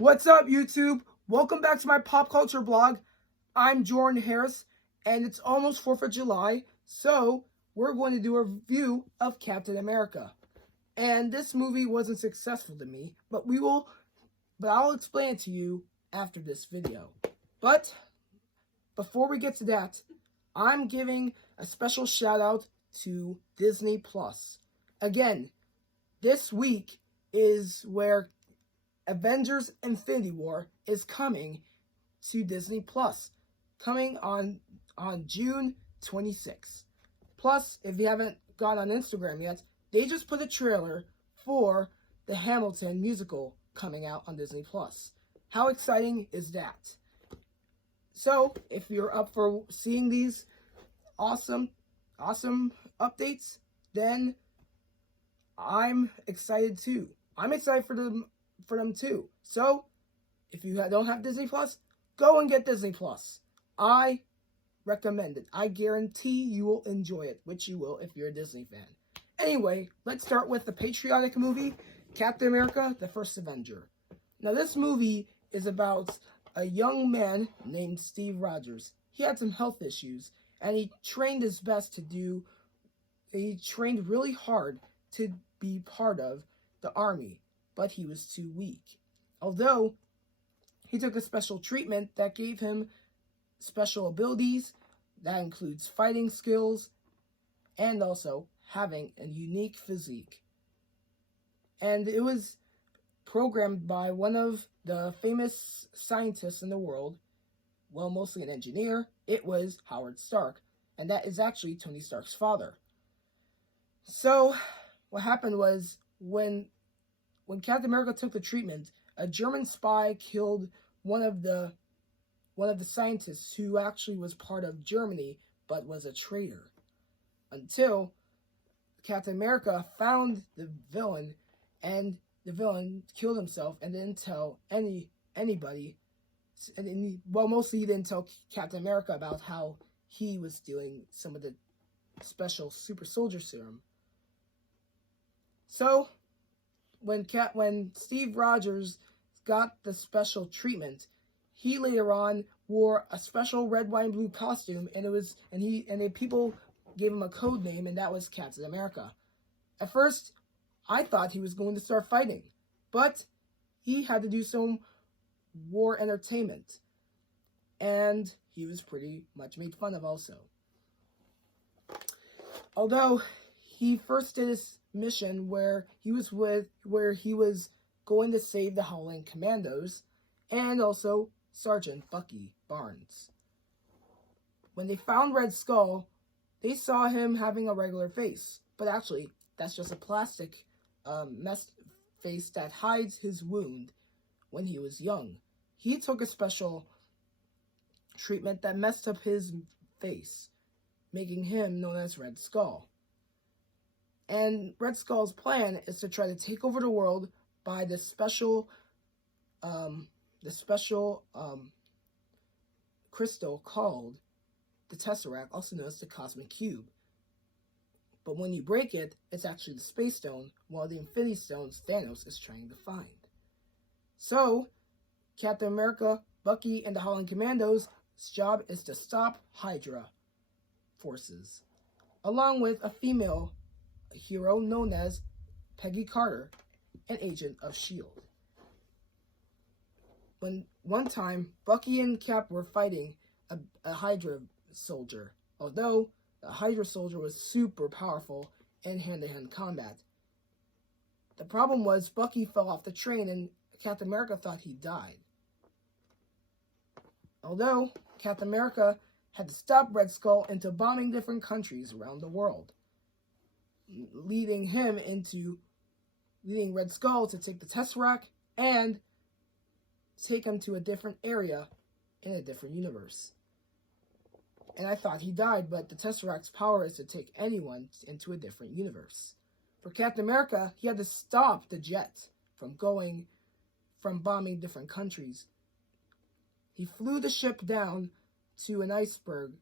What's up, YouTube? Welcome back to my pop culture blog. I'm Jordan Harris, and it's almost 4th of July, so we're going to do a review of Captain America. And this movie wasn't successful to me, but I'll explain it to you after this video. But before we get to that, I'm giving a special shout out to Disney Plus. Again, this week is where Avengers Infinity War is coming to Disney Plus, coming on June 26th. Plus, if you haven't gone on Instagram yet, they just put a trailer for the Hamilton musical coming out on Disney Plus. How exciting is that? So, if you're up for seeing these awesome updates, then I'm excited too. I'm excited for them too. So, if you don't have Disney Plus, go and get Disney Plus. I recommend it. I guarantee you will enjoy it, which you will if you're a Disney fan. Anyway, let's start with the patriotic movie, Captain America, the First Avenger. Now, this movie is about a young man named Steve Rogers. He had some health issues, and he trained his best he trained really hard to be part of the army, but he was too weak. Although he took a special treatment that gave him special abilities, that includes fighting skills and also having a unique physique. And it was programmed by one of the famous scientists in the world, well, mostly an engineer. It was Howard Stark, and that is actually Tony Stark's father. So what happened was when Captain America took the treatment, a German spy killed one of the scientists who actually was part of Germany but was a traitor, until Captain America found the villain, and the villain killed himself and didn't tell anybody. Mostly he didn't tell Captain America about how he was stealing some of the special super soldier serum. So when Steve Rogers got the special treatment, he later on wore a special red, white, and blue costume, and people gave him a code name, and that was Captain America. At first, I thought he was going to start fighting, but he had to do some war entertainment, and he was pretty much made fun of also. Although he first did his mission where he was going to save the Howling Commandos and also Sergeant Bucky Barnes. When they found Red Skull, they saw him having a regular face, but actually that's just a plastic face that hides his wound when he was young. He took a special treatment that messed up his face, making him known as Red Skull. And Red Skull's plan is to try to take over the world by the special crystal called the Tesseract, also known as the Cosmic Cube. But when you break it, it's actually the Space Stone, while the Infinity Stones Thanos is trying to find. So, Captain America, Bucky, and the Howling Commandos' job is to stop Hydra forces, along with a female hero known as Peggy Carter, an agent of S.H.I.E.L.D. When one time, Bucky and Cap were fighting a Hydra soldier, although the Hydra soldier was super powerful in hand-to-hand combat. The problem was Bucky fell off the train and Captain America thought he died. Although Captain America had to stop Red Skull into bombing different countries around the world, leading Red Skull to take the Tesseract and take him to a different area in a different universe. And I thought he died, but the Tesseract's power is to take anyone into a different universe. For Captain America, he had to stop the jet from bombing different countries. He flew the ship down to an iceberg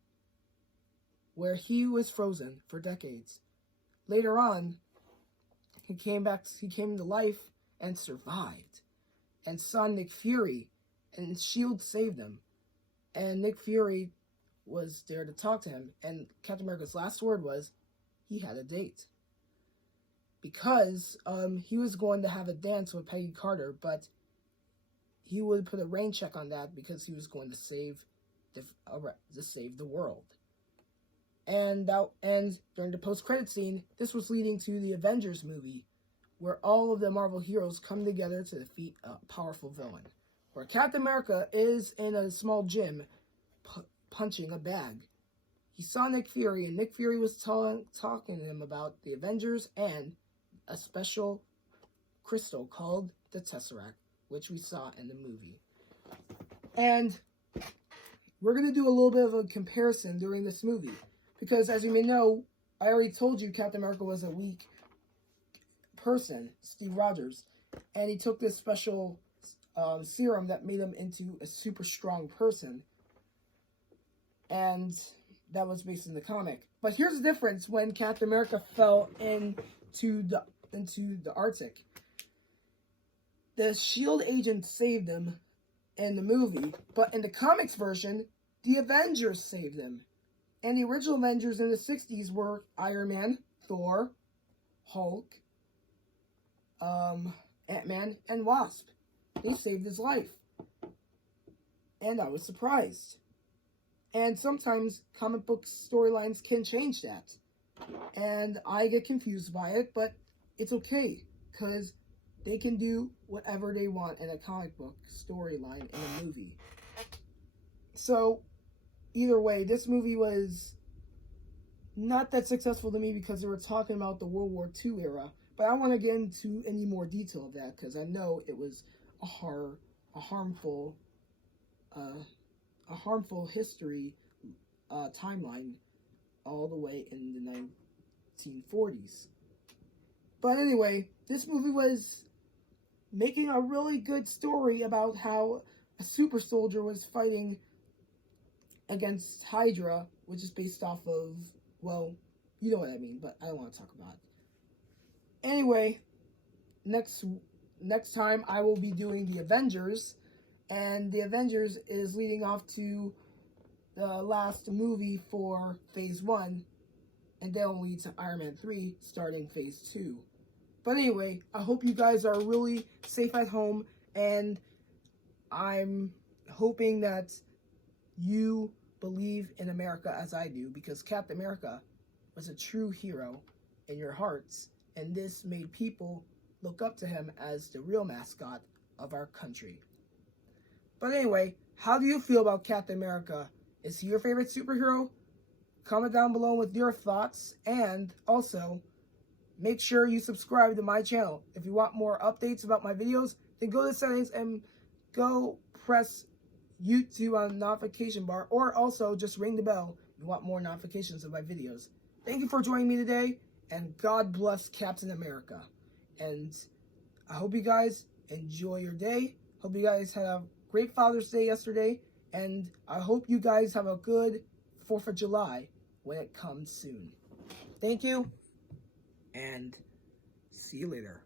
where he was frozen for decades. Later on, he came to life and survived. and saw Nick Fury, and S.H.I.E.L.D. saved him. And Nick Fury was there to talk to him, and Captain America's last word was he had a date. Because he was going to have a dance with Peggy Carter, but he would put a rain check on that because he was going to save the world. And during the post-credit scene, this was leading to the Avengers movie, where all of the Marvel heroes come together to defeat a powerful villain. Where Captain America is in a small gym punching a bag. He saw Nick Fury, and Nick Fury was talking to him about the Avengers and a special crystal called the Tesseract, which we saw in the movie. And we're going to do a little bit of a comparison during this movie. Because as you may know, I already told you Captain America was a weak person, Steve Rogers. And he took this special serum that made him into a super strong person. And that was based in the comic. But here's the difference when Captain America fell into the Arctic. The S.H.I.E.L.D. agent saved him in the movie, but in the comics version, the Avengers saved him. And the original Avengers in the 60s were Iron Man, Thor, Hulk, Ant-Man, and Wasp. They saved his life. And I was surprised. And sometimes comic book storylines can change that. And I get confused by it, but it's okay, because they can do whatever they want in a comic book storyline in a movie. So, either way, this movie was not that successful to me because they were talking about the World War II era. But I don't want to get into any more detail of that because I know it was a harmful history timeline all the way in the 1940s. But anyway, this movie was making a really good story about how a super soldier was fighting against Hydra, which is based off of, well, you know what I mean, but I don't want to talk about it. Anyway, next time I will be doing the Avengers, and the Avengers is leading off to the last movie for Phase 1, and then will lead to Iron Man 3 starting Phase 2. But anyway, I hope you guys are really safe at home, and I'm hoping that you believe in America as I do, because Captain America was a true hero in your hearts, and this made people look up to him as the real mascot of our country. But anyway, how do you feel about Captain America? Is he your favorite superhero? Comment down below with your thoughts, and also make sure you subscribe to my channel. If you want more updates about my videos, then go to settings and go press YouTube on the notification bar, or also just ring the bell if you want more notifications of my videos. Thank you for joining me today, and God bless Captain America. And I hope you guys enjoy your day. Hope you guys had a great Father's Day yesterday, and I hope you guys have a good 4th of July when it comes soon. Thank you, and see you later.